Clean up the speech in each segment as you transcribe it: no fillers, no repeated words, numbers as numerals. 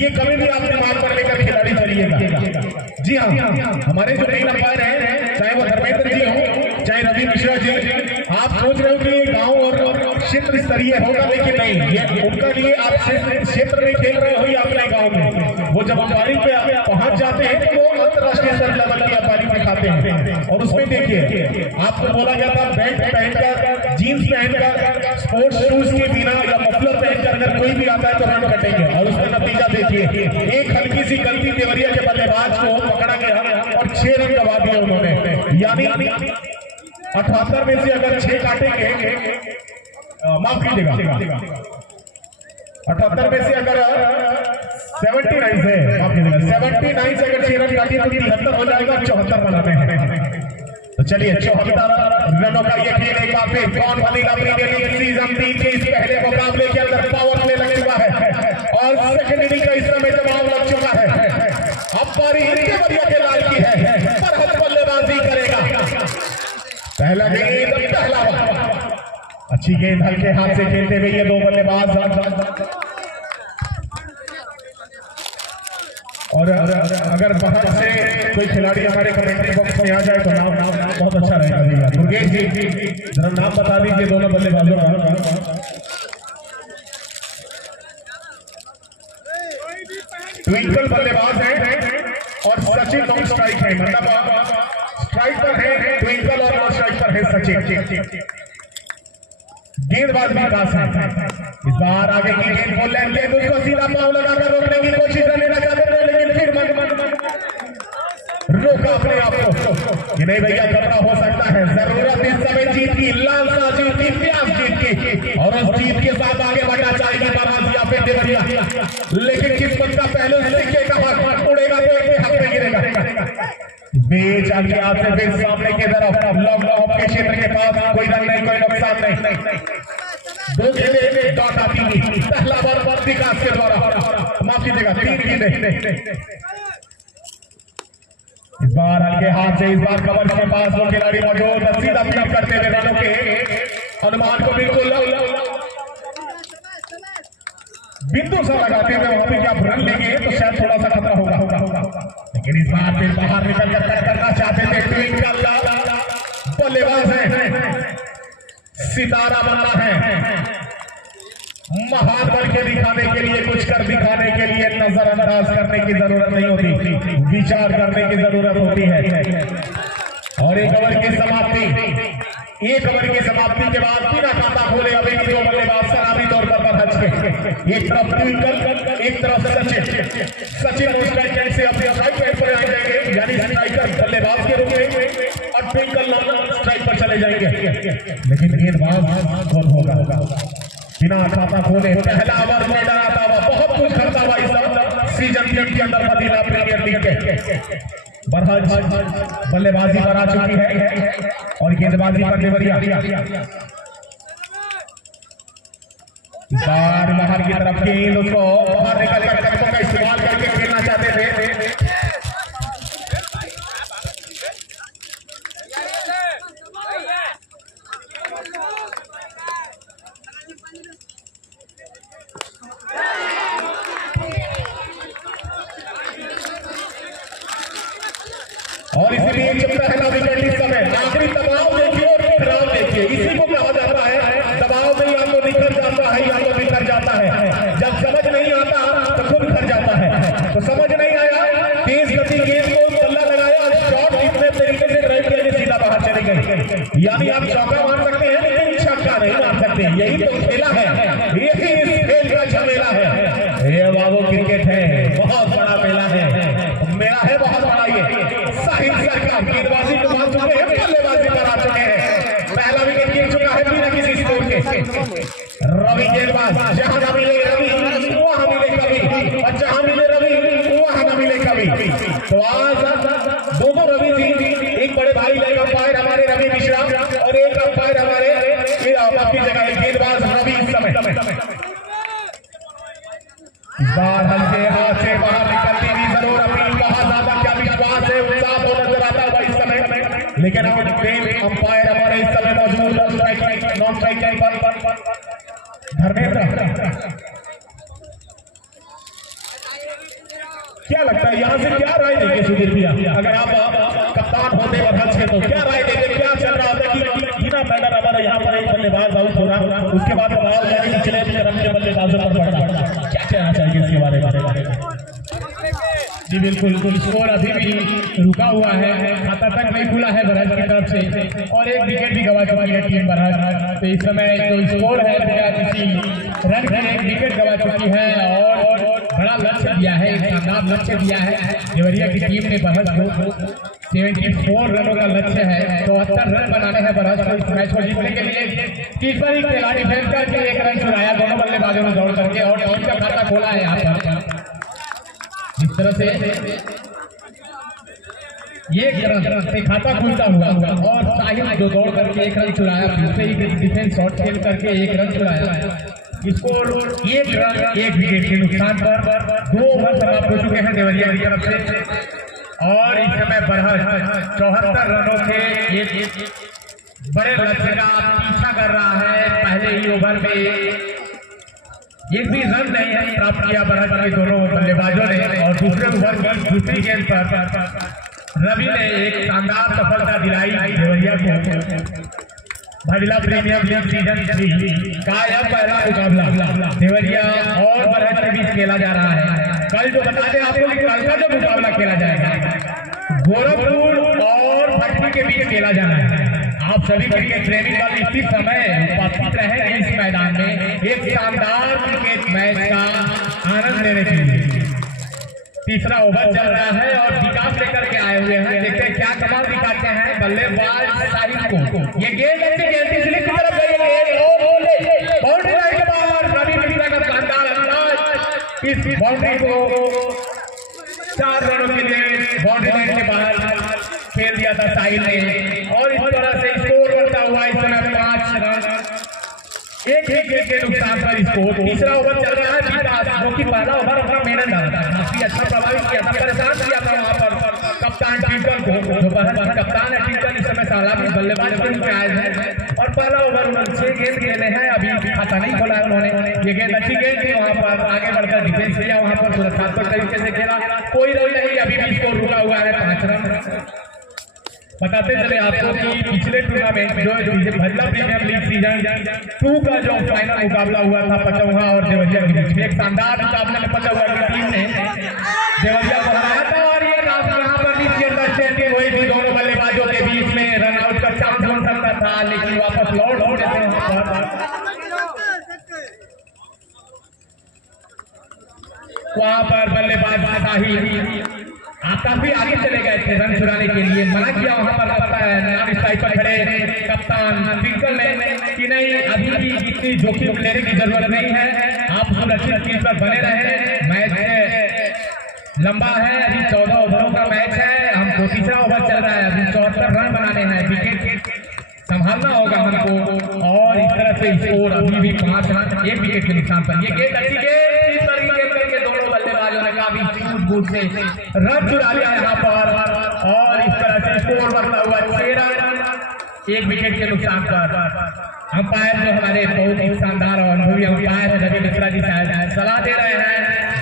ये कभी भी आप दिमाग पर लेकर खिलाड़ी चलिएगा। जी हाँ, हमारे जो मेन अंपायर हैं, चाहे वो धर्मेंद्र जी हो, चाहे रवि मिश्रा जी, आप सोच रहे हो कि ये गांव और क्षेत्र स्तरीय होगा, लेकिन नहीं, ये उनका लिए आप क्षेत्र में खेल रहे हो या अपने गांव में। वो जब अंपायरिंग पे पहुंच जाते हैं तो वो अंतरराष्ट्रीय स्तर लेवल की अंपायरिंग दिखाते हैं। और उसमें देखिए, आपको बोला गया था बेल्ट पहनकर, जीन्स पहनकर, स्पोर्ट्स शूज के बिना या मफलर पहनकर अगर कोई भी आता है तो रन कटेंगे। और उसका नतीजा देखिए, एक हल्की सी गलती देवरिया के बल्लेबाज को पकड़ा गया और 6 रन गवा दिए उन्होंने। यानी 78 में से अगर 6 काटेंगे, माफ कीजिएगा, 78 में से अगर 79 से, माफ कीजिएगा, 79 से अगर 6 रन काटिए तो 73 हो जाएगा, 74 बनाने हैं। तो चलिए 74 रनों का ये खेल एक बार फिर कौन बनेगा प्रीमियर लीग सीजन 3 के इस पहले मुकाबले के अंदर पावर प्ले लग चुका है और सेकंड इनिंग का इस समय जवाब लग चुका है। अब पारी इनके बढ़िया खिलाड़ी की है, फरहत बल्लेबाजी करेगा। पहला गेंद, पहला बॉल, अच्छी गेंद हल्के हाथ से खेलते हुए ये 2 बल्लेबाज। और अगर बाहर से कोई खिलाड़ी हमारे कमेंट्री बॉक्स में आ जाए तो नाम बहुत अच्छा रहेगा। दुर्गेश जी जरा नाम बता दीजिए दोनों बल्लेबाजों का। ट्विंकल बल्लेबाज हैं और सचिन नॉन स्ट्राइक है, मतलब स्ट्राइक पर है ट्विंकल और नॉन स्ट्राइक पर है सचिन। गेंदबाज विकास है। इस बार आगे की गेंद बोल लेंगे, उसको सीधा पांव लगाकर रोकने की कोशिश करने लगा, लेकिन फिर रोका अपने आप को कि नहीं भैया खतरा हो सकता है। जरूरत इस समय जीत की, लालसा जीत की, प्यास जीत की, और उस जीत के साथ आगे बढ़ना चाहिए बारासिया पे देवरिया। लेकिन किस्मत का पहले सिक्के का हक उड़ेगा तो एक हाथ में गिरेगा। बीच आगे आते फिर सामने की तरफ लॉन्ग ऑफ के क्षेत्र के पास कोई रन नहीं, कोई नुकसान नहीं। 2 गेंदें एक डॉट आती हुई, पहला बॉल विकास के द्वारा, माफ कीजिएगा 3 गेंदें। इस बार हल्के हाथ से, इस बार कवर के पास वो खिलाड़ी मौजूद, सीधा फील्ड करते हुए रनों के अनुमान को बिल्कुल बिंदु सा लगाते हुए वहां पे आप रन लेंगे तो शायद थोड़ा सा खतरा होगा। लेकिन इस बार फिर बाहर निकल कर तय करना चाहते थे। ट्विंकल बल्लेबाज है, सितारा बनना है, महान बन के दिखाने के लिए, कुछ कर दिखाने के लिए नजरअंदाज करने की जरूरत नहीं होती, विचार करने की जरूरत होती है। और एक ओवर की समाप्ति के बाद बिना खाता खोले अभी 2 बल्लेबाज सलामी तौर पर हज के, एक तरफ ट्विंकल, एक तरफ सचिन स्ट्राइक से अपने स्ट्राइक पर आ जाएंगे, यानी स्ट्राइकर बल्लेबाज के रूप में और ट्विंकल स्ट्राइक पर चले जाएंगे। लेकिन गेंदबाज कौन होगा? बिना खाता खोले पहला ओवर में डराता हुआ, बहुत कुछ करता हुआ इस सीजन 3 के अंदर मदीना प्रीमियर लीग के बरहज बल्लेबाजी पर आ चुकी है और गेंदबाजी पर देवरिया। बाहर की तरफ गेंद, उसको बाहर निकल कर कदमों का इस्तेमाल करके खेलना चाहते थे। और इसीलिए जब पहला विकेट इस समय आखिरी दबाव देखिए और खराब देखिए, इसी को कहा जाता है दबाव में या तो निखर जाता है या तो बिखर जाता है। जब समझ नहीं आता तो खुद खर जाता है। तो समझ नहीं आया, तेज गति गेंद को बल्ला लगाया और शॉट इतने तरीके से ड्राइव किया कि सीधा बाहर चले गए। यानी आप चौका मार सकते हैं लेकिन छक्का नहीं मार सकते। यही तो खेला है, यही इस खेल का झमेला है। ये बाबू क्रिकेट है, बहुत बड़ा मेला है, मेला है बहुत बड़ा। ये गेंदबाजी को मान चुके हैं, बल्लेबाजी पर आ चुके हैं। पहला विकेट गिर चुका है बिना किसी स्कोर के। रवि गेंदबाज, जहां न मिले रवि वहां मिले कभी, और जहां मिले रवि वहां न मिले कभी। तो आज दोनों रवि जी, एक बड़े भाई लेग अंपायर हमारे रवि मिश्रा और एक अंपायर हमारे आपकी जगह गेंदबाज रवि इस समय। बार हल्के हाथ से बाहर निकलती हुई जरूर अपनी बहुत ज्यादा क्या विश्वास है, उत्साह तो नजर आता है इस समय। लेकिन अंपायर हमारे इस समय मौजूद नॉन स्ट्राइक पर धर्मेंद्र। क्या लगता है यहाँ से क्या राय देंगे सुधीर भैया, अगर आप कप्तान होते बरहज के तो क्या राय देंगे, क्या चल रहा होता कि बिना पैनल हमारा यहाँ पर एक बल्लेबाज आउट हो रहा, उसके बाद दबाव यानी निचले क्रम के बल्लेबाजों पर पड़ रहा, क्या कहना चाहिए इसके बारे में? जी बिल्कुल, स्कोर अभी भी रुका हुआ है, खाता तक नहीं खुला है बरहज की तरफ से और एक विकेट भी गवा चुकी है टीम बरहज। तो इस समय जो स्कोर है किसी रन की एक विकेट गवा चुकी है और बड़ा लक्ष्य दिया है, एक शानदार लक्ष्य दिया है देवरिया की टीम ने बरहज को। 74 रनों का लक्ष्य है, 74 रन बनाने हैं बरहज को इस मैच को जीतने के लिए। कीपर ही खेला, डिफेंस करके एक रन चुराया दोनों बल्लेबाजों ने दौड़ करके और टीम का खाता खोला है यहाँ पर। जिस तरह से ये खाता खुलता हुआ और साहिल जो दौड़ करके एक रन चुराया, दूसरे ही डिफेंस शॉट खेल करके एक रन चुराया। स्कोर एक रन एक विकेट के नुकसान पर 2 ओवर समाप्त हो चुके हैं देवरिया की तरफ से और इस समय बरहज 74 रनों के एक बड़े लक्ष्य का पीछा कर रहा है। पहले ही ओवर में एक भी रन नहीं है प्राप्त किया बरहज के दोनों बल्लेबाजों ने और दूसरे ओवर की दूसरी गेंद पर रवि ने एक शानदार सफलता दिलाई देवरिया को। भजला प्रीमियर लीग सीजन 3 का यह पहला मुकाबला देवरिया और बरहज के बीच खेला जा रहा है। कल जो बता दें आपको कि कल का जो मुकाबला खेला जाएगा गोरखपुर और भट्टी के बीच खेला जाना है। आप सभी क्रिकेट प्रेमी का इसी समय उपस्थित रहे इस मैदान में एक शानदार क्रिकेट मैच का आनंद लेने के लिए। तीसरा ओवर चल रहा है और विकास लेकर के आए हुए हैं, देखते हैं क्या कमाल दिखाते हैं बल्लेबाज साहिल को। ये गेंद अच्छी गेंद स्लिप की तरफ गई है और बाउंड्री लाइन के बाहर रवि मिश्रा का शानदार अंदाज इस बाउंड्री को 4 रनों के लिए बाउंड्री लाइन के बाहर खेल दिया था साहिल ने और इस तरह से स्कोर बढ़ता हुआ इस समय 5 रन एक विकेट के नुकसान पर स्कोर। तीसरा ओवर चल रहा है विकास, जो कि पहला ओवर अपना मेहनत डाला था, काफी अच्छा प्रभावित किया था, परेशान किया था वहां पर कप्तान टिंकल को। जो बरहज का कप्तान है टिंकल इस समय सालामी बल्लेबाज के रूप में आए हैं और पहला ओवर उन्होंने 6 गेंद खेले हैं, अभी खाता नहीं खोला है उन्होंने। ये गेंद अच्छी गेंद थी, वहां पर आगे बढ़कर डिफेंस किया, वहां पर सुरक्षात्मक तरीके से खेला, कोई रन नहीं, अभी भी स्कोर रुका हुआ है 5 रन। बताते चले आपको कि पिछले टूर्नामेंट जो भजला प्रीमियर लीग सीजन 2 का जो फाइनल मुकाबला हुआ था पचौहा और देवरिया के बीच, एक शानदार मुकाबले में पचौहा की टीम ने देवरिया को हराया था और ये यहाँ पर मिसअंडरस्टैंडिंग हुई थी दोनों बल्लेबाजों के बीच में, रन आउट का चांस बन सकता था लेकिन वापस लौट हो जाते वहां पर बल्लेबाज साहिल काफी आगे चले गए थे रन चुराने के लिए, मना किया वहां पर स्ट्राइक पर खड़े कप्तान टिंकल ने कि नहीं अभी भी इतनी जोखिम लेने की जरूरत नहीं है, आप सुरक्षित चीज पर बने रहे, मैच लंबा है, अभी 14 ओवरों का मैच है, हमको तीसरा ओवर चल रहा है, अभी 74 रन बनाने हैं, विकेट संभालना होगा हमको और इस तरह से स्कोर अभी भी 5 रन एक विकेट के नुकसान पर। ये गेंद अच्छी गेंद करके दोनों बल्लेबाजों ने काफी सूझबूझ से रन चुरा लिया यहाँ पर और इस तरह से स्कोर बढ़ता हुआ 6 रन एक विकेट के नुकसान पर। अंपायर जो हमारे बहुत ही शानदार और अनुभवी अंपायर है रवि मिश्रा जी शायद सलाह दे रहे हैं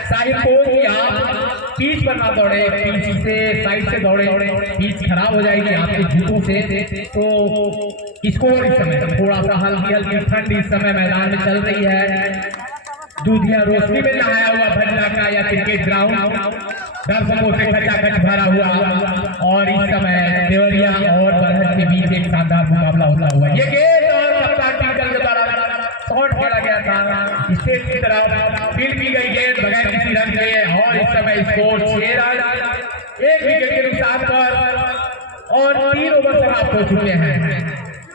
साहिल को कि आप पिच पर ना दौड़े, पिच से साइड से दौड़े, पिच खराब हो जाएगी आपके जूतों से। तो स्कोर इस समय थोड़ा सा हल्की हल्की ठंड इस समय मैदान में चल रही है, दूधिया रोशनी में नहाया हुआ भजला का या क्रिकेट ग्राउंड दर्शकों से खचाखच भरा हुआ और इस समय देवरिया और बरहज के बीच एक शानदार मुकाबला होता हुआ ये गेंद और कप्तान टिंकल के द्वारा शॉट खेला गया था स्टेज की तरफ, फील्ड की गई गेंद बगैर किसी रन के और इस समय स्कोर 6 रन एक विकेट के नुकसान पर और 3 ओवर समाप्त हो चुके हैं।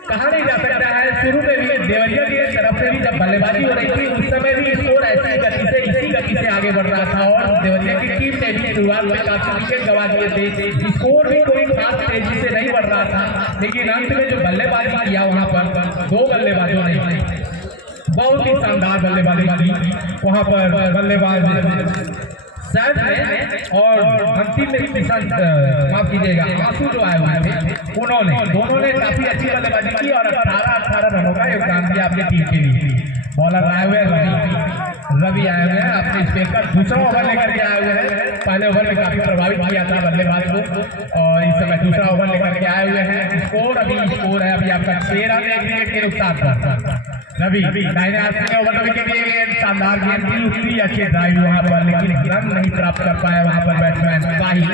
कहा नहीं जा सकता है, शुरू में भी देवरिया की तरफ से भी जब बल्लेबाजी हो रही थी उस समय भी स्कोर ऐसी गति से इसी गति से आगे बढ़ रहा था और देवरिया की टीम ने भी शुरुआत में काफी विकेट गंवा दिए थे, स्कोर भी कोई खास तेजी से नहीं बढ़ रहा था लेकिन अंत में जो बल्लेबाजी किया वहां पर 2 बल्लेबाजों ने बहुत ही शानदार बल्लेबाजी की वहां पर बल्लेबाज सैफ ने और अंतिम में माफ कीजिएगा आंसू जो आए हुए थे दोनों ने काफी अच्छी बल्लेबाजी की और 18 रनों का योगदान दिया अपनी टीम के लिए। बॉलर आए हुए रवि आए हुए हैं अपने स्पेस पर दूसरा ओवर लेकर के आए हुए हैं पहले ओवर में काफी प्रभावित किया था बल्लेबाज को और इस समय दूसरा ओवर लेकर के आए हुए हैं। स्कोर है अभी आपका 6 रन 1 विकेट के नुकसान पर। रवि दाहिने हाथ में ओवर विकेट लिए गए, शानदार गेंद थी उसकी, अच्छी ड्राइव वहां पर, लेकिन रन नहीं प्राप्त कर पाया वहां पर बैट्समैन साहिल।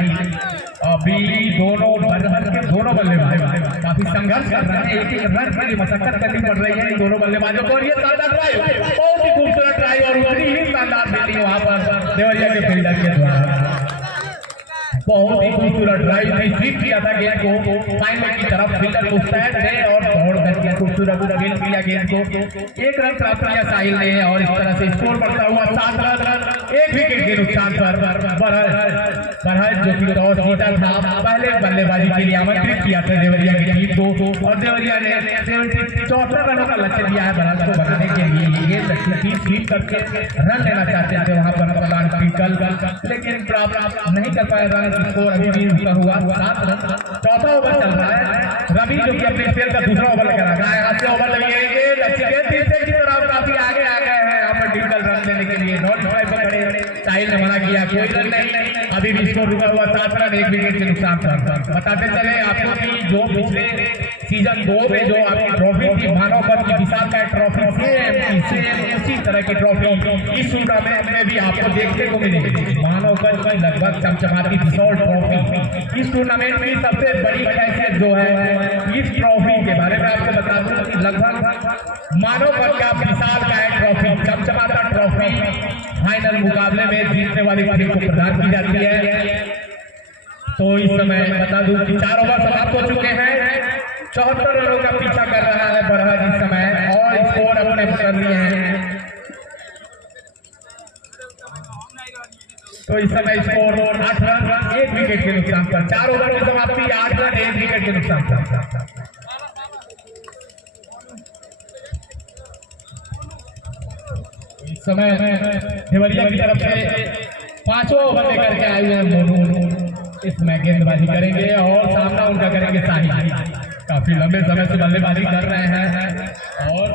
अभी दोनों बल्लेबाज काफी संघर्ष कर रहे हैं, एक रन के लिए मशक्कत करनी पड़ रही है इन दोनों बल्लेबाजों को। और ये शानदार ड्राइव, बहुत ही खूबसूरत ड्राइव और उतनी ही शानदार फील्डिंग वहां पर देवरिया के फील्डर के द्वारा, बहुत ही खूबसूरत ड्राइव ने स्वीप किया था गेंद को फाइनल की तरफ, फील्डर को स्टैंड है और दौड़ करके खूबसूरत गेंद किया गेंद को। 1 रन प्राप्त किया साहिल ने और इस तरह से स्कोर बढ़ता हुआ 7 रन 1 विकेट के नुकसान पर। बरहज जो कि टॉस जीता था, पहले बल्लेबाजी के लिए आमंत्रित किया था देवरिया की टीम को और देवरिया ने 74 रनों का लक्ष्य दिया है बरहज को बनाने के लिए। ये अच्छी स्वीप करके रन लेना चाहते थे वहां पर कप्तान पीकल, लेकिन प्राप्त नहीं कर पाया रन। स्कोर अभी भी रुका हुआ 7 रन। चौथा ओवर चल रहा है, रवि जो कि अपने खेल का दूसरा ओवर लेकर आ गया है, हाथ से ओवर लगेंगे अच्छी गेंद तीसरे की तरफ, काफी आगे आ गए हैं यहाँ पर डिजिटल रन लेने के लिए। नॉट ड्राइव पर खड़े, साहिल ने मना किया, कोई रन नहीं, अभी भी स्कोर रुका हुआ 7 रन 1 विकेट के नुकसान पर। बताते चले आपको कि जो पिछले सीजन 2 में जो आपकी ट्रॉफी थी मानव पद की विशालकाय ट्रॉफी, सेम उसी तरह की ट्रॉफी इस टूर्नामेंट में भी आपको देखने को मिलेगी। मानव पद की लगभग चमचमाती विशाल ट्रॉफी, इस टूर्नामेंट में सबसे बड़ी हैसियत जो है इस ट्रॉफी के बारे में आपको बता दूं कि लगभग मानव पद का विशालकाय ट्रॉफी, चमचमाता ट्रॉफी फाइनल मुकाबले में जीतने वाली टीम को प्रदान की जाती है। तो इस समय बता दूं कि 4 ओवर समाप्त हो चुके हैं, 74 रनों का पीछा कर रहा है बरहज इस समय और स्कोर अपने कर लिए हैं। तो इस समय स्कोर 8 रन 1 विकेट के नुकसान पर। 4 ओवर की समाप्ति, 8 रन 1 विकेट के नुकसान पर। इस समय देवरिया की तरफ से 5वां ओवर लेकर के आए हुए हैं मोनू, इसमें गेंदबाजी करेंगे और सामना उनका करेंगे साहिल। काफी लंबे समय से बल्लेबाजी कर रहे हैं और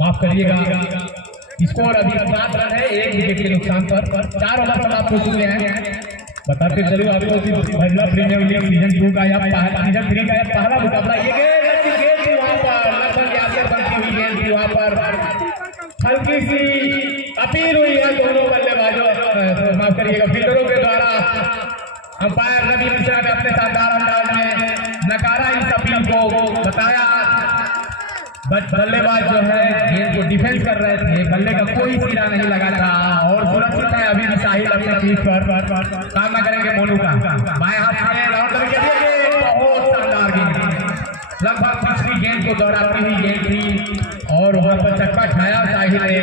माफ करिएगा, स्कोर अभी 7 रन है 1 विकेट के नुकसान पर। 4 ओवर समाप्त हो चुके हैं। बताते चलो आपको कि महिला प्रीमियर लीग सीजन 2 का या सीजन 3 का पहला मुकाबला, ये गेंद थी वहां पर, लगभग यादगार बनती हुई गेंद थी वहां पर। हल्की सी अपील हुई है दोनों बल्लेबाजों, माफ करिएगा फील्डरों के द्वारा। अंपायर रवि मिश्रा ने अपने शानदार अंदाज में नकारा इस अपील को, बताया बल्लेबाज जो है गेंद को डिफेंस कर रहे थे, बल्ले का कोई सिरा नहीं लगा था और सुरक्षित है अभी भी साहिल अपने पीठ पर। सामना करेंगे मोनू का, बाएं हाथ में राउंड करके दिए, बहुत शानदार गेंद, लगभग पिछली गेंद को दौड़ाती हुई गेंद थी और वहां पर चक्का खाया साहिल ने,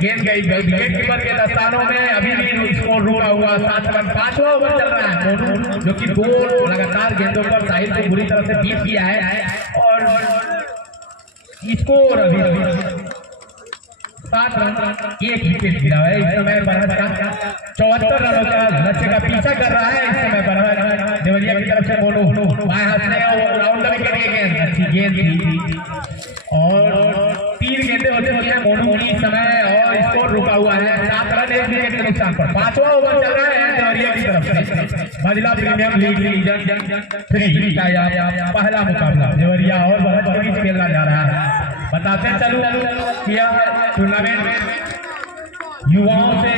गेंद गई विकेट कीपर के दस्तानों में। अभी भी स्कोर रुका हुआ 7 रन। 5वां ओवर चल रहा है, मोनू जो कि 2 लगातार गेंदों पर साहिल को बुरी तरह से बीट किया है और स्कोर अभी 7 रन 1 विकेट गिरा है। इस समय बरहज का 74 रनों का लक्ष्य का पीछा कर रहा है। इस समय बरहज देवरिया की तरफ से मोनू बाएं हाथ में और राउंड विकेट की गेंद, अच्छी गेंद थी और 3 गेंदें होते हुए हैं मोनू की इस समय और स्कोर रुका हुआ है 7 रन 1 विकेट के नुकसान पर। 5वां ओवर चल रहा है देवरिया की तरफ से महिला प्रीमियर लीग सीजन 3 का पहला मुकाबला देवरिया और बरहज के बीच खेला जा रहा है। बताते चलूं कि यह टूर्नामेंट युवाओं से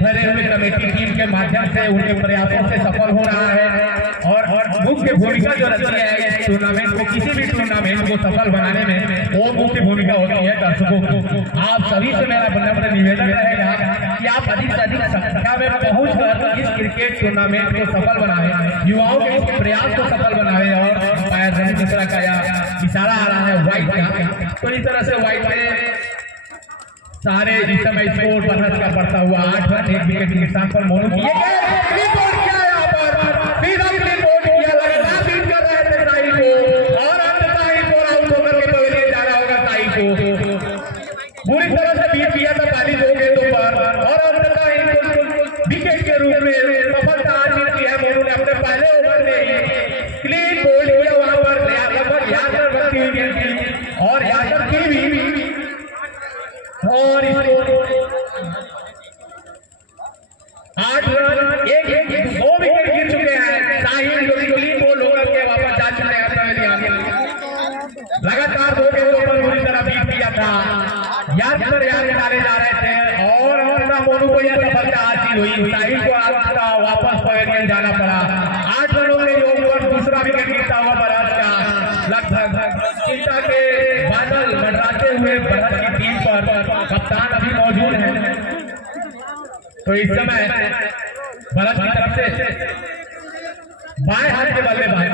भरे हुए कमेटी टीम के माध्यम से उनके प्रयासों से सफल हो रहा है और मुख्य भूमिका जो रहती है इस टूर्नामेंट को, किसी भी टूर्नामेंट को सफल बनाने में वो मुख्य भूमिका होती है दर्शकों को। आप सभी से मेरा बड़ा निवेदन रहेगा कि आप अधिक से अधिक संख्या में पहुंचकर इस क्रिकेट टूर्नामेंट को सफल बनाए, युवाओं के इस प्रयास को सफल बनाए और अंपायर रवि मिश्रा का यह इशारा आ रहा है व्हाइट का, तो इस तरह से व्हाइट में सारे इस समय स्कोर बरहज का बढ़ता हुआ 8 रन 1 विकेट के नुकसान पर। मोनू किया सीधा क्लीन बोल्ड किया, लगातार बीट कर रहे थे साहिल को और अंत साहिल को आउट होकर के पवेलियन जा रहा होगा। साहिल को बुरी तरह से बीट किया था पहली 2 गेंदों पर और अंत साहिल को विकेट के रूप में सफलता हासिल की है। मोनू ने अपने पहले ओवर में ही क्लीन बोल्ड किया, वहां पर लगभग यादगार बनती हुई गेंद थी और यादव की भी और डाले जा रहे थे और हमारा मोनू को यह सफलता हासिल हुई। साहिल को आपका वापस पवेलियन जाना पड़ा। 8 रनों के योग पर दूसरा विकेट गिरता हुआ बरहत का। लगभग चिंता के बादल मंडराते हुए बरहत की टीम पर कप्तान अभी मौजूद है। तो इस समय बरहत की तरफ से बाएं हाथ के बल्लेबाज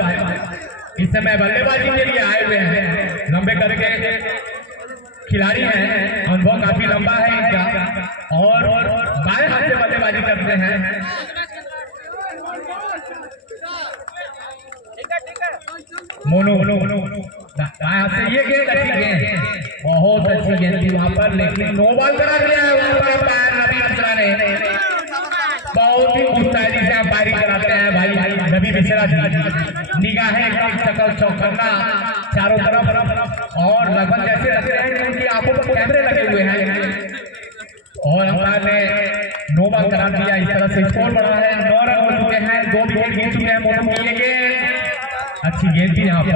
इस समय बल्लेबाजी के लिए आए हुए हैं। लंबे करके खिलाड़ी हैं, अनुभव काफी लंबा है इनका और बाएं हाथ से बल्लेबाजी करते हैं। मोनू बाएं हाथ से ये गेंद अच्छी गेंद, बहुत अच्छी गेंद थी वहां पर, लेकिन नो बॉल करा दिया है वहां पर रवि मिश्रा ने। बहुत ही मुस्तैदी से अंपायरिंग कराते हैं भाई रवि मिश्रा जी। निगाहें एकदम चकल चौकन्ना चारों तरफ और लगभग जैसे लग रहे हैं उनकी आंखों पर कैमरे लगे हुए हैं। और अंपायर ने नो बॉल करा दिया। इस तरह से स्कोर बढ़ा है, 9 रन हो चुके हैं, 2 विकेट गिर चुके हैं। मोनू की गेंद अच्छी गेंद थी, यहाँ पर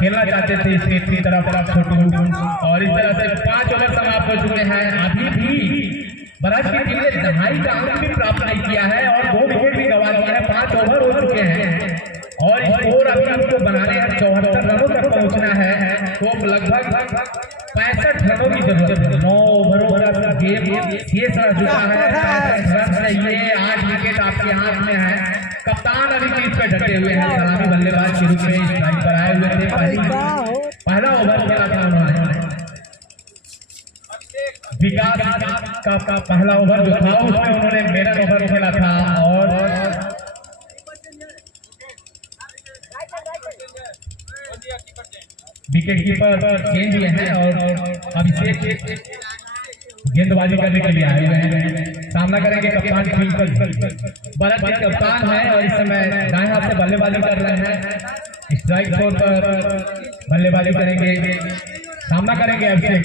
खेलना चाहते थे स्टेट की तरफ छोटू और इस तरह से 5 ओवर समाप्त हो चुके हैं। अभी भी बरहत की टीम ने दहाई का अंक भी प्राप्त नहीं किया है और 2 विकेट भी गंवा दिया है। 5 ओवर हो चुके हैं और स्कोर अभी हमको बनाने हैं 74 रनों तक पहुंचना है। तो लगभग 65 रनों की जरूरत है। 9 ओवरों का गेम शेष रह चुका है। 65 रन चाहिए, 8 विकेट आपके हाथ में है। कप्तान अभी क्रीज पे डटे हुए हैं। सलामी बल्लेबाज के रूप में स्ट्राइक पर आए हुए थे। पहला ओवर खेला था उन्होंने। विकास का पहला ओवर जो था उसमें उन्होंने मेरन ओवर खेला था और विकेट कीपर चेंज हुए हैं और अभिषेक गेंदबाजी करने के लिए आए हुए हैं। सामना करेंगे कप्तान ट्विंकल। बरहत के कप्तान है और इस समय दाएं हाथ से बल्लेबाजी कर रहे हैं। स्ट्राइक जोन पर बल्लेबाजी करेंगे, सामना करेंगे अभिषेक।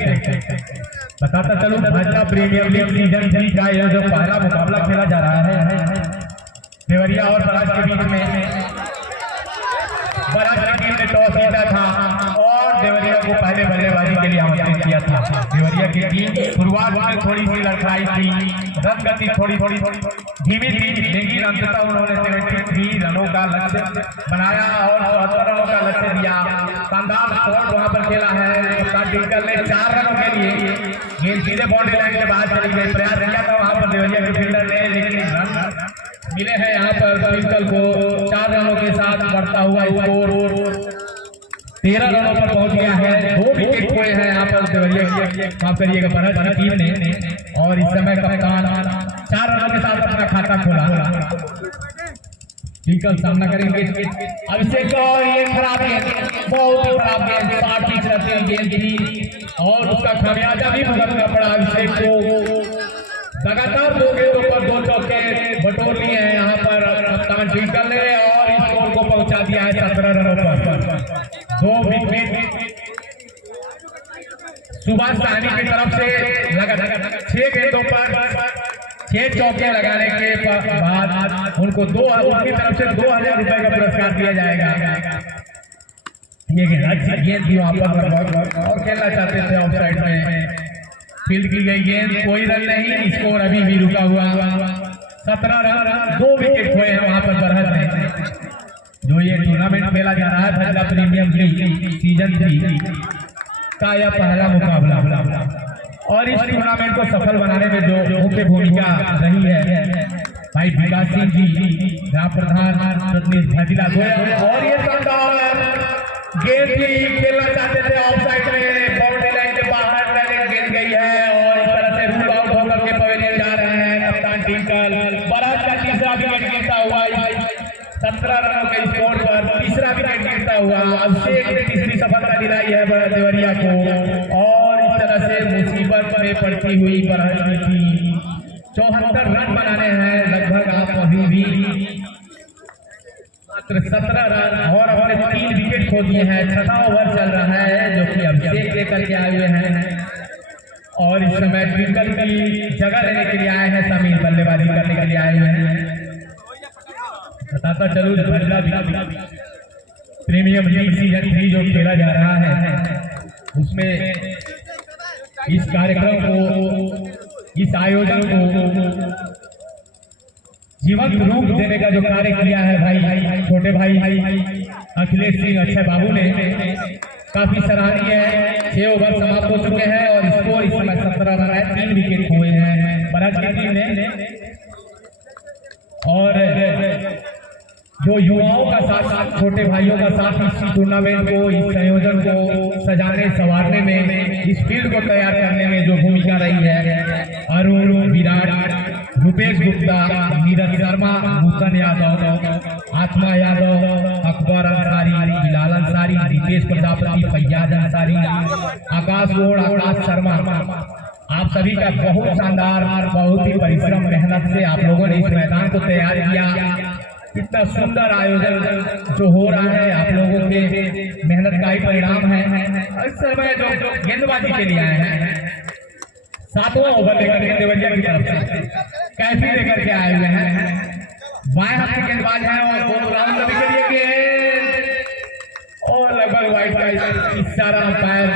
बताता चलूं भाजपा प्रीमियर लीग सीजन 3 का यह जो पहला मुकाबला खेला जा रहा है देवरिया और बरहत के बीच में। बरहत की टीम ने टॉस जीता था और देवरिया को पहले बल्लेबाजी के लिए आमंत्रित किया था। देवरिया की टीम शुरुआत में थोड़ी सी लड़खड़ाई थी, रन गति थोड़ी धीमी थी, लेकिन अंततः उन्होंने 73 रनों का लक्ष्य बनाया और 74 रनों का लक्ष्य दिया। शानदार स्कोर वहां पर खेला है। कप्तान ट्विंकल ने 4 रनों के लिए गेंद सीधे बाउंड्री लाइन के बाहर चली गई। प्रयास किया था वहां पर देवरिया के फील्डर ने, लेकिन रन मिले हैं यहाँ पर ट्विंकल को। 4 रनों के साथ बढ़ता हुआ स्कोर 13 रनों पर पहुंच गया है। 2 विकेट खोए हैं यहाँ पर देवरिया माफ करिएगा बरहत की टीम ने और इस समय कप्तान 4 रनों के साथ अपना खाता खोला। ट्विंकल सामना करेंगे अभिषेक और ये खराब गेंद, बहुत ही खराब गेंद, 60 रहते हुए गेंद थी और उसका खामियाजा भी भुगतना पड़ा अभिषेक को। लगातार 2 गेंदों पर 2 चौके बटोर लिए हैं यहाँ पर कप्तान ट्विंकल ने और स्कोर को पहुंचा दिया है 17 रनों पर। 2 विकेट सुभाष साहनी की तरफ से लगातार 6 गेंदों पर 6 चौके लगाने के बाद उनको उनकी तरफ से 2000 रुपए का पुरस्कार दिया जाएगा। ये गेंद अच्छी गेंद थी वहां पर और खेलना चाहते थे ऑफ साइड में, फील्ड की गई गेंद, कोई रन नहीं, स्कोर अभी भी रुका हुआ। 17 रन, 2 विकेट खोए हैं वहां पर बरहत में। जो ये टूर्नामेंट खेला जा रहा है पंजाब प्रीमियर लीग सीजन 3 का यह पहला मुकाबला और इस टूर्नामेंट को सफल बनाने में जो मुख्य भूमिका रही है भाई विकास सिंह जी, ग्राम प्रधान सतीश भजिला और ये शानदार गेंद भी खेलना चाहते थे ऑफ साइड में, बाउंड्री लाइन के बाहर गेंद गई है और इस तरह से रूल आउट होकर के पवेलियन जा रहे हैं कप्तान ट्विंकल। बरहत का तीसरा विकेट गिरता हुआ 17 रनों के स्कोर पर तीसरा विकेट गिरता हुआ। अभिषेक ने तीसरी सफलता दिलाई है देवरिया को और इस तरह से मुसीबत में पड़ती हुई बरहत की 74 रन बनाने हैं लगभग। आप अभी भी मात्र 17 रन और अपने 3 विकेट खो दिए हैं। 6वां ओवर चल रहा है जो कि अभिषेक लेकर के आए हुए हैं और इस समय ट्विंकल की जगह लेने के लिए आए हैं, समीर बल्लेबाजी करने के लिए आए हुए हैं। बताता चलूं पंजाब प्रीमियर लीग सीजन 3 जो खेला जा रहा है उसमें इस कार्यक्रम को, इस आयोजन को जीवंत रूप देने का जो कार्य किया है भाई छोटे भाई अखिलेश सिंह अक्षय बाबू ने, काफी सराहनीय है। 6 ओवर समाप्त हो चुके हैं और स्कोर इस समय 17 रन है, 3 विकेट हुए हैं बराज की टीम ने। और जो युवाओं का साथ, छोटे भाइयों का साथ इस टूर्नामेंट को, इस संयोजन को सजाने संवारने में, इस फील्ड को तैयार करने में जो भूमिका रही है, अरुण, विराट, रुपेश गुप्ता, नीरज शर्मा, भूषण यादव, आत्मा यादव, अकबर अंसारी, बिलाल अंसारी, रितेश प्रजापति, फैयाज अंसारी, आकाश गोड़, आकाश शर्मा, आप सभी का बहुत शानदार, बहुत ही परिश्रम मेहनत से आप लोगों ने इस मैदान को तैयार किया। इतना सुंदर आयोजन जो हो रहा है आप लोगों के मेहनत का ही परिणाम है। इस समय जो गेंदबाजी के लिए आए हैं, 7वां ओवर लेकर के देवरिया की तरफ से कैफी लेकर के आए हुए हैं। बाएं हाथ के गेंदबाज हैं और राउंड रवि के लिए गेंद और लगभग वाइड का इशारा अंपायर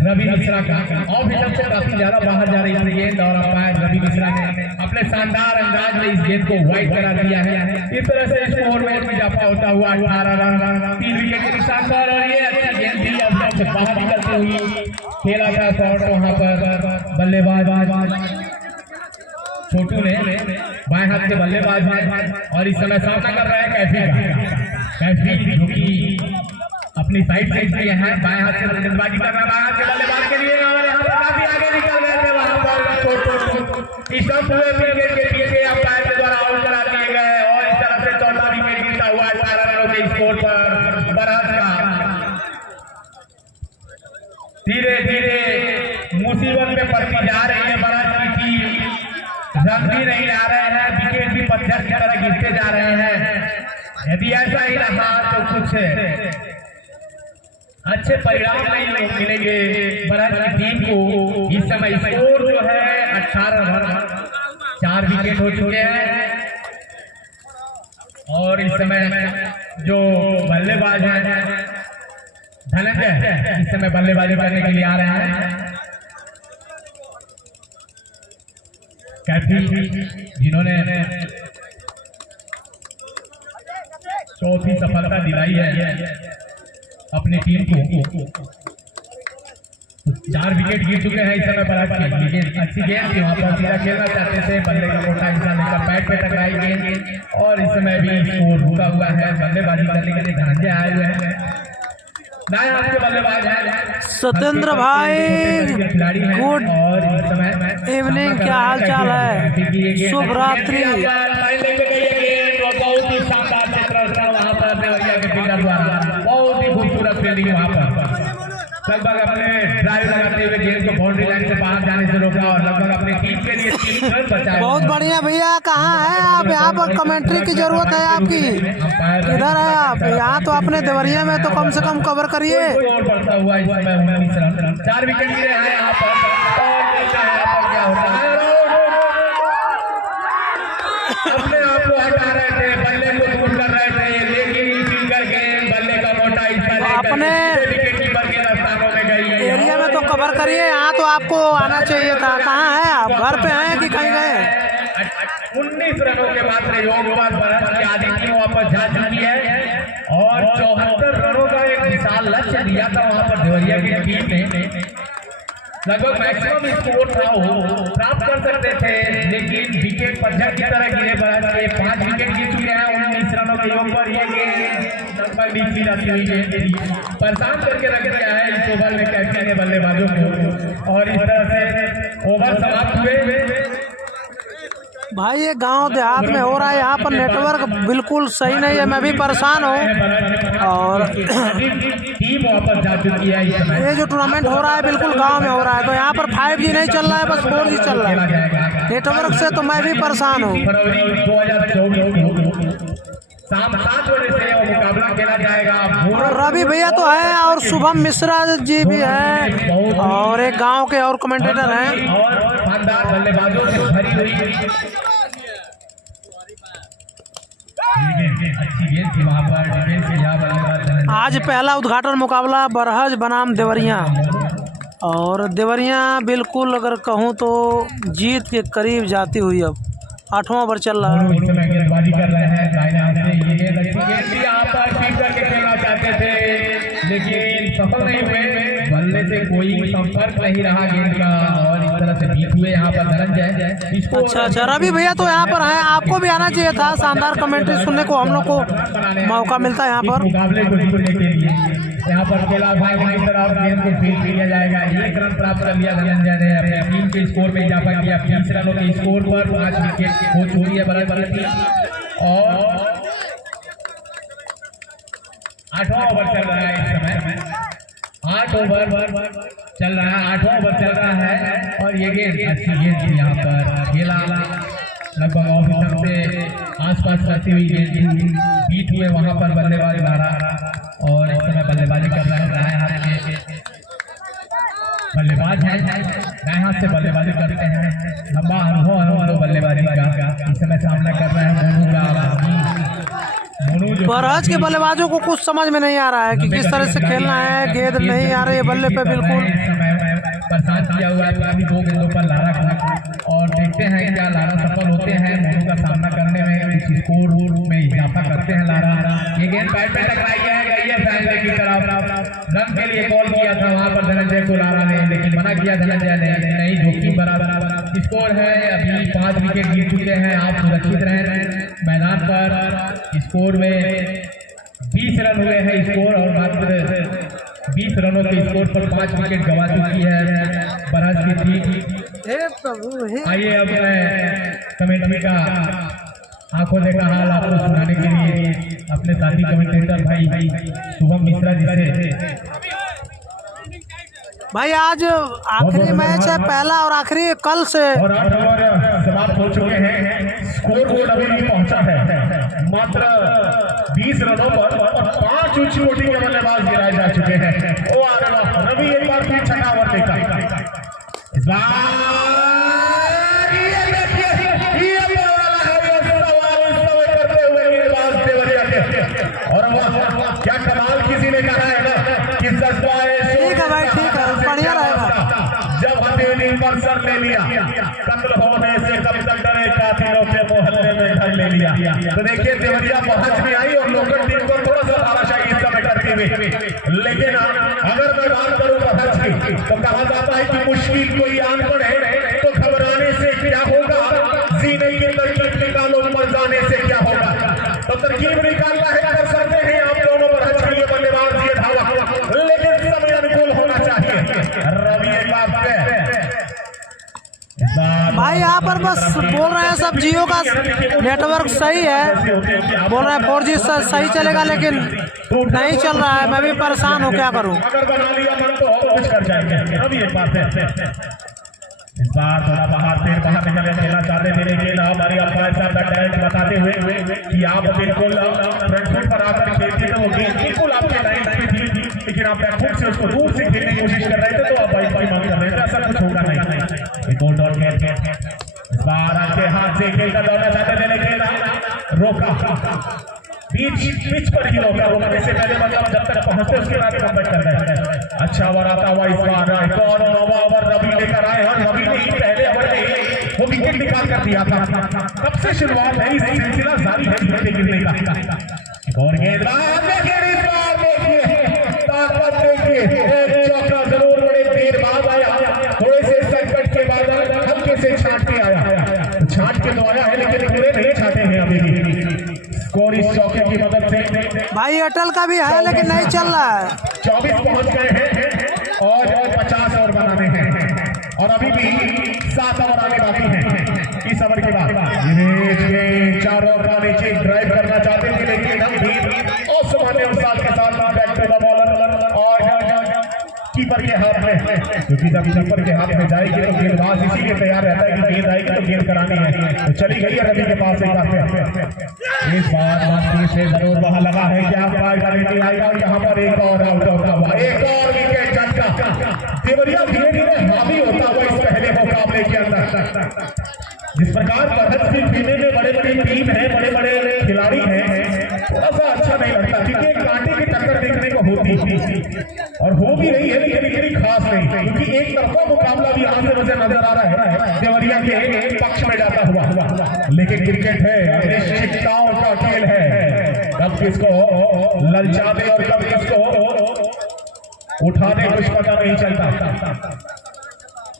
रवि मिश्रा का, और भी सबसे काफी ज्यादा बाहर जा रही है गेंद और अंपायर रवि मिश्रा ने अपने शानदार अंदाज में इस गेंद को वाइड करा दिया है। इस तरह से स्कोर में इजाफा होता हुआ 18 रन 3 विकेट के निशान पर, और ये अच्छी गेंद भी अब से बाहर निकलती हुई खेला था शॉट वहां पर बल्लेबाज छोटू ने, बाएं हाथ के बल्लेबाज और इस समय सामना कर रहा है कैफी का। कैफी जो कि अपनी साइड से है, बाएं हाथ से गेंदबाजी कर रहा है बाएं हाथ के बल्लेबाज के लिए, और यहाँ पर काफी आगे निकल गए थे वहां पर छोटू। इस विकेट के पीछे अंपायर के द्वारा आउट करा दिए गए और इस तरह से 14 विकेट गिरता हुआ 18 रनों के स्कोर पर बराज का धीरे धीरे मुसीबत में पड़ती जा रही है बराज की टीम। रन भी नहीं आ रहे हैं, विकेट भी पत्थर की तरह गिरते जा रहे हैं। यदि ऐसा ही रहा तो कुछ अच्छे परिणाम नहीं मिलेंगे बराज की टीम को। इस समय स्कोर जो है 18 रन, 4 विकेट हो चुके हैं और इस समय जो बल्लेबाज हैं धनंजय इस समय बल्लेबाजी करने के लिए आ रहे हैं। कैफी जिन्होंने चौथी सफलता दिलाई है अपनी टीम को, 4 विकेट गिर चुके हैं इस समय बराज की। लेकिन अच्छी गेंद थी, वहां पर सीधा खेलना चाहते थे, बल्ले का मोटा हिस्सा लेकर बैट पे टकराई गेंद और इस समय भी स्कोर रुका हुआ है। बल्लेबाजी करने के लिए धनंजय आए हुए हैं, दाएं हाथ के बल्लेबाज हैं सत्येंद्र भाई। गुड इवनिंग, क्या हाल चाल है, शुभ रात्रि। बहुत ही शानदार चित्र वहां पर देवरिया के फील्डर द्वारा, बहुत ही खूबसूरत फील्डिंग वहां पर, लगभग अपने ड्राइव लगाते हुए गेंद को बाउंड्री लाइन से बाहर जाने से रोका और लगभग अपने टीम के लिए 3 रन बचाए। बहुत बढ़िया भैया, कहाँ है आप? यहाँ पर कमेंट्री की जरूरत है आपकी, किधर है आप? यहाँ तो अपने देवरिया में तो कम से कम कवर करिए। 4 विकेट गिरे हैं यहाँ पर, क्या होता है अपने आप को हटा रहे थे, बल्ले को दूर कर रहे थे, लेकिन फिंगर गेंद बल्ले का मोटा हिस्सा अपने एरिया में तो कवर करिए। यहाँ तो आपको आना चाहिए था, कहाँ है आप? घर पे हैं कि कहीं गए? 19 रनों के मात्र योगदान बराज की आधी टीम वापस जा चुकी है और 74 रनों का एक विशाल लक्ष्य दिया था वहां पर देवरिया की टीम ने। लगभग मैक्सिमम स्कोर प्राप्त कर सकते थे, लेकिन विकेट पत्थर की तरह गिरे बराज के। 5 विकेट गिर चुके हैं 19 रनों के योग पर। ये गेंद लगभग नीचे जाती हुई परेशान करके रख दिया है इस ओवर में कैफी ने बल्लेबाजों को, और इस तरह से ओवर समाप्त हुए। भाई ये गांव देहात में हो रहा है, यहाँ पर नेटवर्क बिल्कुल सही नहीं है, मैं भी परेशान हूँ। और टीम वापस जा चुकी है। ये जो टूर्नामेंट हो रहा है बिल्कुल गांव में हो रहा है, तो यहाँ पर 5G नहीं चल रहा है, बस 4G चल रहा है। नेटवर्क से तो मैं भी परेशान हूँ। फरवरी 2024 शाम 7 बजे से मुकाबला खेला जाएगा। रवि भैया तो है और शुभम मिश्रा जी भी है और एक गांव के और कमेंटेटर हैं और शानदार बल्लेबाजों से भरी हुई अच्छी गेंद थी वहां पर, डिफेंस से बल्लेबाज। आज पहला उद्घाटन मुकाबला बरहज बनाम देवरिया। और देवरिया बिल्कुल अगर कहूँ तो जीत के करीब जाती हुई अब 8वां ओवर चल रहा है। इस समय गेंदबाजी कर रहे हैं दाहिने हाथ से। ये गेंद अच्छी गेंद भी यहाँ पर स्वीप करके खेलना चाहते थे लेकिन सफल नहीं हुए। बल्ले से कोई संपर्क नहीं रहा गेंद का और इस तरह से बीत हुए यहाँ पर धनंजय इसको। अच्छा रवि भैया तो यहाँ पर हैं, आपको भी आना चाहिए था, शानदार कमेंट्री सुनने को हम लोग को मौका मिलता है यहाँ पर। मुकाबले को जीतने के लिए यहाँ पर खेला भाई वहीं तरफ गेंद को फील्ड किया जाएगा। एक रन प्राप्त कर लिया धनंजय ने, अपने टीम के स्कोर में इजाफा किया। 20 रनों के स्कोर पर 5 विकेट खो छोड़ी है बल्लेबाजी की और 8वां ओवर चल रहा है इस समय। 8 ओवर चल रहा है, 8वां ओवर चल रहा है और ये गेंद अच्छी गेंद थी यहाँ पर खेला लगभग ऑफ से आसपास रहती हुई गेंद बीट हुए वहां पर बल्लेबाज धारा और इस समय बल्लेबाजी कर रहा है दाएं हाथ से बल्लेबाज है, दाएं हाथ से बल्लेबाजी करते हैं। लंबा अनुभव है उनको बल्लेबाजी का। इस समय सामना कर रहे हैं मोनू का। बरहज के बल्लेबाजों को कुछ समझ में नहीं आ रहा है कि किस तरह से खेलना है, गेंद नहीं आ रही है बल्ले पे बिल्कुल परेशान किया हुआ है काफी 2 गेंदों पर लारा को और देखते हैं क्या लारा सफल होते हैं मोनू का सामना करने में, कुछ स्कोर में इजाफा करते हैं लारा। ये गेंद बैट में टकराई गई है फैसले की तरफ, रन के लिए कॉल किया था वहां पर धनंजय को लारा ने लेकिन मना किया धनंजय ने, नहीं जोखिम बराबर स्कोर है। अभी 5 विकेट गिर चुके हैं, आप सुरक्षित रहे मैदान पर। स्कोर में 20 रन हुए हैं स्कोर और मात्र 20 रनों के स्कोर पर 5 विकेट गंवा चुकी है बरहज की टीम। आइए अब मैं कमेंट्री का आंखों देखा हाल आपको सुनाने के लिए अपने साथी कमेंटेटर भाई शुभम मिश्रा जी से। भाई आज आखिरी मैच है, पहला और आखिरी कल से और 8 ओवर समाप्त हो चुके हैं। स्कोर बोर्ड अभी नहीं पहुंचा है, मात्र 20 रनों पर और 5 उच्च कोटि के बल्लेबाज गिराए जा चुके हैं। ओ अरे वाह, रवि एक बार फिर छठा ओवर देखा इस बार। ये देखिए ये वाला है, ये सवाल करते हुए गेंदबाज देवरिया के। और वाह क्या कमाल किसी ने कहा है ना कि जज्बाए ठीक है भाई, ठीक है, बढ़िया रहेगा। जब हथेली पर सर ले लिया, कत्ल होने से कब तक डरे, कातिलों के मोहल्ले में घर ले लिया। तो देखिए देवरिया पहुंच में आई और लोकल टीम को थोड़ा सा तानाशाही इस समय करते हुए। लेकिन अगर मैं बात करूं पहुंच की तो कहा जाता है कि मुश्किल कोई आन पड़े तो घबराने से क्या होगा, जीने की तरकीब निकालो मर जाने से क्या होगा। तो तरकीब निकालना है कर सकते हैं आप दोनों बरहज के लिए बल्लेबाज ये धावा, लेकिन समय अनुकूल होना चाहिए। रवि एक भाई यहाँ पर बस बोल रहे हैं सब जियो का नेटवर्क सही है, बोल रहे हैं 4G सही चलेगा लेकिन नहीं चल रहा है। मैं भी परेशान हूँ, क्या करूँ। अगर बना लिया मन तो और कुछ कर जाएंगे। रवि एक बार इस बार थोड़ा बाहर निकले खेलना चाहते थे लेकिन हमारी अंपायर साहब का टैलेंट बताते हुए कि आप बिल्कुल फ्रंट फुट पर आकर खेलते थे, वो गेंद बिल्कुल आपके लाइन पे थी लेकिन आप बैकफुट से उसको दूर से खेलने की कोशिश कर रहे थे तो आप बाई मांग कर रहे थे, ऐसा कुछ होगा नहीं। एक और डॉट इस बार आपके हाथ से खेलकर दौड़ना चाहते थे लेकिन रोका, पिच पर ही रोकने से पहले मतलब जब तक पहुंचते उसके बाद कमबैक कर रहे हैं। अच्छा ओवर आता हुआ इस बार एक और 9वां ओवर रवि लेकर आए और रवि ने ही पहले ओवर में वो विकेट निकाल कर दिया था। तब से शुरुआत है इस सिलसिला जारी है विकेट गिरने का। और गेंदबाज देखिए इस बार देखिए ताकत देखिए, एक चौका जरूर बड़े देर बाद आया, थोड़े से संकट के बाद हल्के से छाट के आया, छाट के तो आया है लेकिन पूरे नहीं छाटे हैं अभी भी। स्कोर इस चौके की मदद से भाई एयरटेल का भी है लेकिन नहीं चल रहा है। 24 पहुंच गए हैं और 50 ओवर बनाने हैं और अभी भी 7 ओवर आने बाकी हैं। इस ओवर के बाद चारों का नीचे ड्राइव करना चाहते थे लेकिन हम भी असामान्य अंदाज के साथ बैक टू द बॉलर और कीपर के हाथ में, क्योंकि जब कीपर के हाथ में जाएगी तो गेंदबाज इसीलिए तैयार रहता है कि गेंद आएगी तो गेंद करानी है। तो चली गई है रवि के पास एक बार इस बार मस्ती से जरूर वहां लगा है कि आप नहीं आएगा और यहाँ पर एक और आउट होता हुआ, एक और विकेट झटका। देवरिया धीरे धीरे हावी होता हुआ इस पहले मुकाबले के अंदर। जिस प्रकार बरहज की टीमें में बड़े बड़ी टीम है, बड़े बड़े खिलाड़ी हैं, थोड़ा सा अच्छा नहीं लगता क्योंकि कांटे की टक्कर देखने को होती थी और हो भी रही है लेकिन इतनी खास नहीं, क्योंकि के पक्ष में जाता हुआ। लेकिन क्रिकेट है अनिश्चितताओं का खेल है, कब किसको ललचा दे और कब किसको उठा दे कुछ पता नहीं चलता।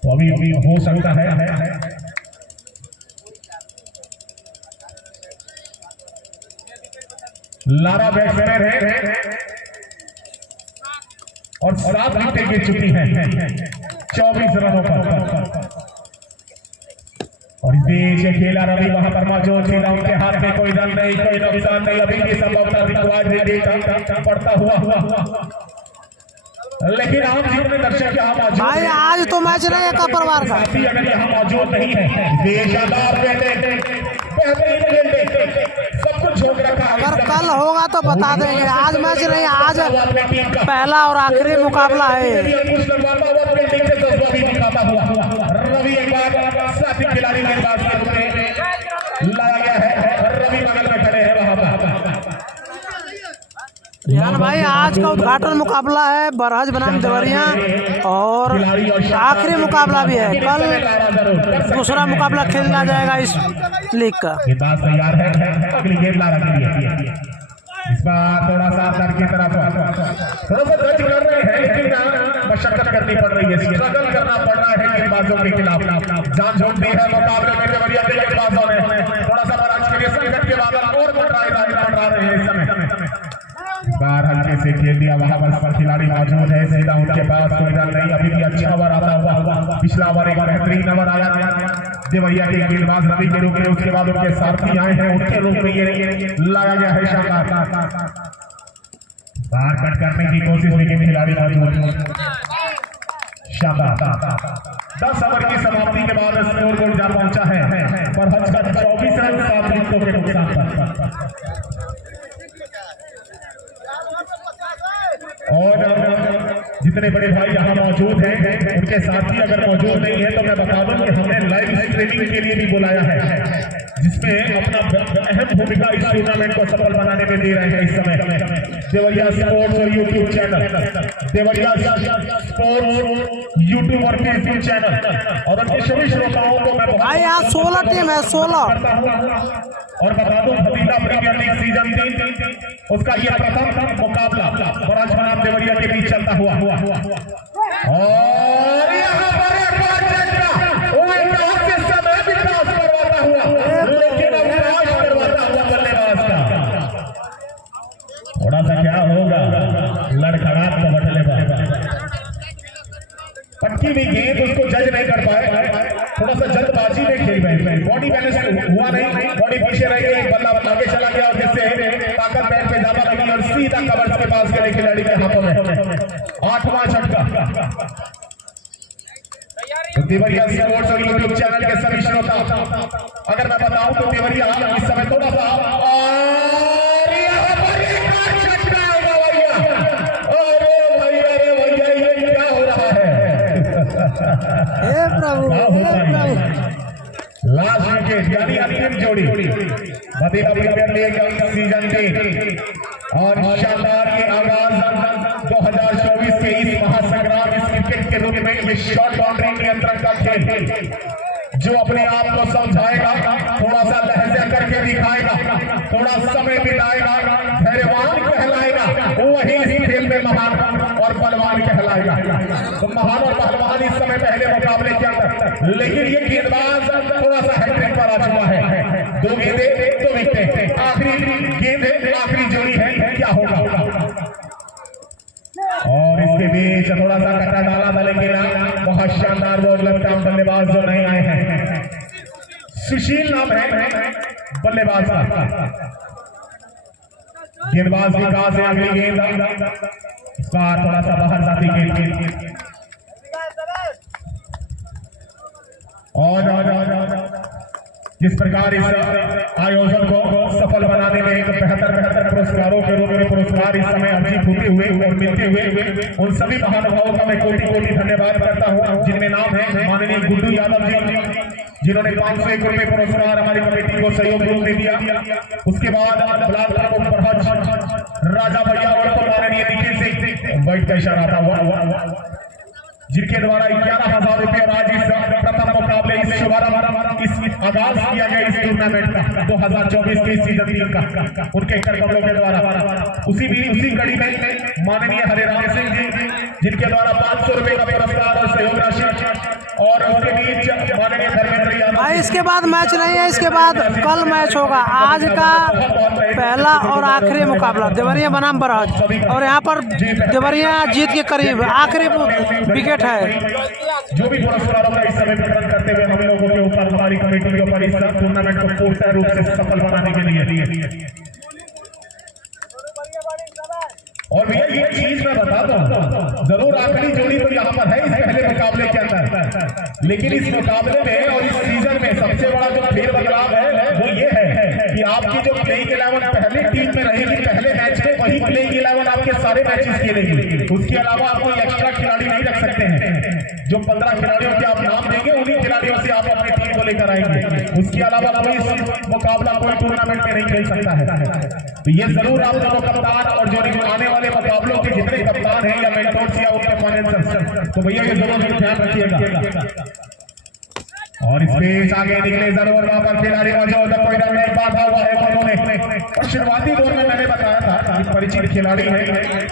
तो अभी हो सकता है लारा बैट्समैन है और 7 विकेट गिर चुकी हैं 24 रनों पर। और इस बीच खेला रवि वहां पर मौजूद खेला, उनके हाथ में कोई रन नहीं, कोई नुकसान नहीं, अभी भी संभवतः रिकॉर्ड पड़ता हुआ। लेकिन आप जितने दर्शक यहाँ मौजूद भाई आज तो मैच नहीं है कपरवार का, अगर यहाँ मौजूद नहीं है सब कुछ झोंक रखा है। अगर कल होगा तो बता देंगे, आज मैच नहीं, आज पहला और आखिरी मुकाबला है। रवि एक बार साथी खिलाड़ी गेंदबाज के रूप में लाया गया है, रवि बगल में खड़े हैं वहां पर। रिहान भाई आज का उद्घाटन मुकाबला है बरहज बनाम देवरिया और आखिरी मुकाबला भी है, कल दूसरा मुकाबला खेला जाएगा इस लीग का। तैयार है अगली गेंद ला रखी है, इस बार थोड़ा सा अंदर की तरफ थोड़ा सा दर्ज कर रहे हैं, लेकिन मशक्कत करनी पड़ रही है, स्ट्रगल करना पड़ रहा है गेंदबाजों के खिलाफ। जान झोंक दी है मुकाबले में देवरिया के गेंदबाजों ने, थोड़ा सा बराज के लिए संकट के बाद और बढ़ रहे हैं इस समय। बार हल्के से खेल दिया, वहां पर खिलाड़ी मौजूद है, सीधा उनके पास कोई रन नहीं, अभी भी अच्छा ओवर आता हुआ। पिछला ओवर एक बेहतरीन ओवर आया देवरिया के गेंदबाज रवि के रूप में, उसके बाद उनके साथी आए हैं उनके रूप में ये लाया गया है शानदार। बाहर कट करने की कोशिश, लेकिन खिलाड़ी मौजूद शानदार। 10 ओवर की समाप्ति के बाद स्कोर बोर्ड जा पहुंचा है पर हज का 24 रन 7 विकेटों के नुकसान पर। और जितने बड़े भाई यहाँ मौजूद हैं उनके साथी अगर मौजूद नहीं है तो मैं बता दूं कि हमने लाइव स्ट्रीमिंग के लिए भी बुलाया है, जिसमें अपना अहम भूमिका इस टूर्नामेंट को सफल बनाने में दे रहे हैं इस समय देवरिया स्पोर्ट्स और YouTube channel, Deoria sports YouTube और फेसबुक चैनल और उनके सभी श्रोताओं को मैं भाई आज 16 टीम है, 16। और बता दूं फतीला प्रीमियर लीग सीजन 3 उसका यह प्रथम मुकाबला बरहज बनाम देवरिया के बीच चलता हुआ। और यहाँ पर एक बार समय भी क्रॉस करवाता हुआ, लेकिन अविनाश करवाता हुआ बल्लेबाज का थोड़ा सा क्या होगा, लड़खड़ाहट तो बल्लेबाज पक्की भी गेंद उसको जज नहीं कर पाए, थोड़ा सा जल्दबाजी में खेल रहे, बॉडी बैलेंस हुआ नहीं, बॉडी पीछे रह गई, बल्ला आगे चला गया और जिससे ताकत पैर पे ज्यादा लगी और सीधा कवर के पास गए खिलाड़ी के हाथों में। 8वां झटका। तो देवरिया स्पोर्ट्स और यूट्यूब चैनल के सभी श्रोता अगर मैं बताऊं तो देवरिया इस समय थोड़ा सा लास्ट विकेट यानी अंतिम जोड़ी फतेला प्रीमियर लीग सीजन 3 और शानदार के आगाज 2024 के इस महासंग्राम इस क्रिकेट के रूप में ये शॉर्ट बाउंड्री नियंत्रण का खेल जो अपने आप को समझाएगा, थोड़ा सा लहजा करके दिखाएगा, थोड़ा समय बिताएगा, धैर्यवान कहलाएगा, वही इस खेल में महान और बलवान कहलाएगा। तो महान और बलवान इस समय पहले मुकाबले के अंदर, लेकिन ये गेंदबाज थोड़ा सा हैट्रिक पर आ चुका है, 2 गेंदें 2 विकेट, आखिरी गेंद आखिरी जोड़ी है, क्या होगा। और इसके बीच थोड़ा सा कटा डाला था, लेकिन बहुत शानदार वो लेफ्ट-आर्म बल्लेबाज जो नहीं आए हैं, सुशील नाम है बल्लेबाज का, गेंदबाज विकास है अगली गेंद, इस बार थोड़ा सा बाहर जाती गेंद और जिस प्रकार इस आयोजन को सफल बनाने में एक बेहतर पुरस्कारों के रूप में पुरस्कार इस समय अर्जित होते हुए और मिलते हुए उन सभी महानुभावों का मैं कोटि धन्यवाद करता हूं, जिनमें नाम है माननीय गुड्डू यादव जी, जिन्होंने 501 रुपये पुरस्कार हमारी कमेटी को सहयोग रूप में दिया। उसके बाद ब्लॉक प्रमुख प्रहज राजा भैया और माननीय निखिल सिंह वाइट का इशारा था, जिनके द्वारा 11,000 रुपये और आज इस प्रथम मुकाबले इस शुभारंभ इस आगाज किया गया इस टूर्नामेंट का 2024 के सीजन 3 का उनके करकमलों के द्वारा उसी कड़ी में माननीय हरिराम सिंह जी जिनके द्वारा 500 रुपए का पुरस्कार और सहयोग राशि और उसके बीच माननीय धर्मेंद्र भाई इसके बाद मैच नहीं है, इसके बाद कल मैच होगा। आज का पहला और आखिरी मुकाबला देवरिया बनाम बरहज, और यहाँ पर देवरिया जीत के करीब आखिरी विकेट है। जो भी पुरस्कारों का इस समय वितरण करते हुए हम लोगों के ऊपर हमारी कमेटी के ऊपर इस टूर्नामेंट को पूर्ण रूप से सफल बनाने के लिए और भैया ये चीज मैं बताता हूँ, जरूर आखिरी जोड़ी तो यहाँ पर है इस पहले मुकाबले के अंदर, लेकिन इस मुकाबले में और इस सीजन में सबसे बड़ा जो फेर बदलाव है वो ये है कि आपकी जो प्लेइंग 11 पहले टीम में रहेगी पहले मैच में, वही प्लेइंग 11 आपके सारे मैचेस खेलेगी। उसके अलावा आप कोई एक्स्ट्रा खिलाड़ी नहीं रख सकते हैं। जो 15 खिलाड़ियों के आप नाम देंगे उन्हीं खिलाड़ियों से आप अपनी टीम को लेकर आएंगे। उसके अलावा कोई मुकाबला कोई टूर्नामेंट में नहीं खेल सकता है। तो ये जरूर आप दोनों कप्तान और जो आने वाले मुकाबलों के जितने कप्तान हैं या मेंटोर्स या उनके फाइनेंसर्स, तो भैया ये जरूर ध्यान रखिएगा। और इस पेच आगे निकले जरूर वहां पर खिलाड़ी मौजूद, कोई रन नहीं बांधा हुआ है उन्होंने। और शुरुआती दौर में मैंने बताया था कि परिचित खिलाड़ी है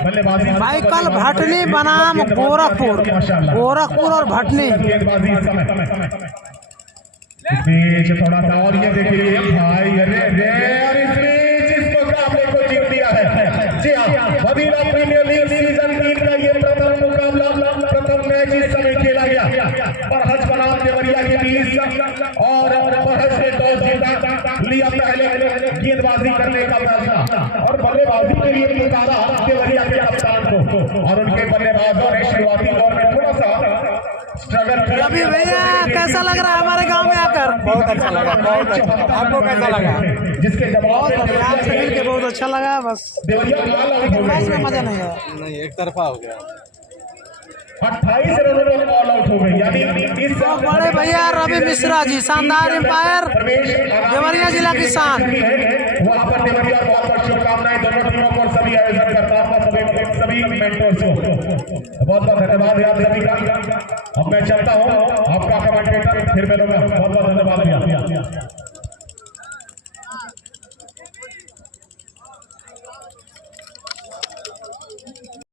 बल्लेबाजी। भाई कल भटनी बनाम गोरखपुर और भटनी गेंदबाजी इस समय थोड़ा सा, और ये देखिए भाई अरे और इस मुकाबले को जीत लिया है। जी हाँ, मदीना प्रीमियर लीग सीजन 3 का ये प्रथम मुकाबला, प्रथम मैच इस समय खेला गया बरहज बनाम देवरिया के बीच, और बरहज ने टॉस जीता, लिया पहले गेंदबाजी करने का फैसला और बल्लेबाजी के लिए उतारा देवरिया के कप्तान को, और उनके बल्लेबाजों ने शुरुआती दौर में थोड़ा सा स्ट्रगल किया। रवि भैया कैसा लग रहा है हमारे गांव में आकर? बहुत अच्छा लगा, बहुत अच्छा। आपको कैसा लगा? जिसके जवाब आपसे मिल के बहुत अच्छा लगा, बस मैच में मजा नहीं आया। नहीं, एक तरफा हो गया। 28 रनों में ऑल आउट हो गई, यानी इस तो बड़े भैया रवि मिश्रा जी, शानदार एम्पायर, देवरिया जिला की शान। वहां पर देवरिया बहुत बहुत शुभकामनाएं दोनों टीमों को, सभी आयोजनकर्ताओं को, सभी मेंटर्स को बहुत बहुत धन्यवाद यार सभी का। अब मैं चलता हूँ, आपका कमेंटेटर फिर मिलूंगा। बहुत बहुत धन्यवाद भैया।